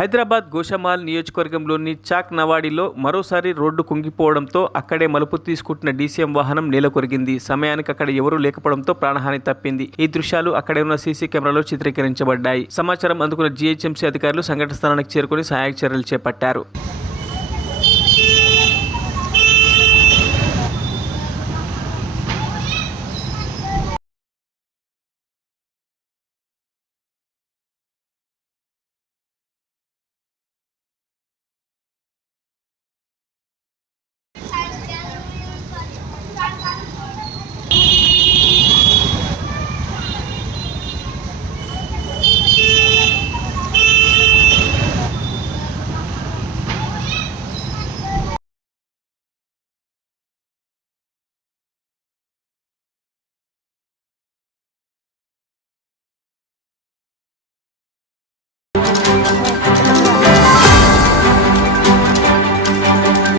హైదరాబాద్ గోషామాల్ నియోజకవర్గంలోని చాక్ నవాడిలో మరోసారి రోడ్డు కుంగిపోవడంతో అక్కడే మలుపు తీసుకుంటున్న డీసీఎం వాహనం నేలకొరిగింది. సమయానికి అక్కడ ఎవరూ లేకపోవడంతో ప్రాణహాని తప్పింది. ఈ దృశ్యాలు అక్కడే ఉన్న సీసీ కెమెరాలో చిత్రీకరించబడ్డాయి. సమాచారం అందుకున్న జీహెచ్ఎంసీ అధికారులు సంఘటన స్థలానికి చేరుకుని సహాయక చర్యలు చేపట్టారు.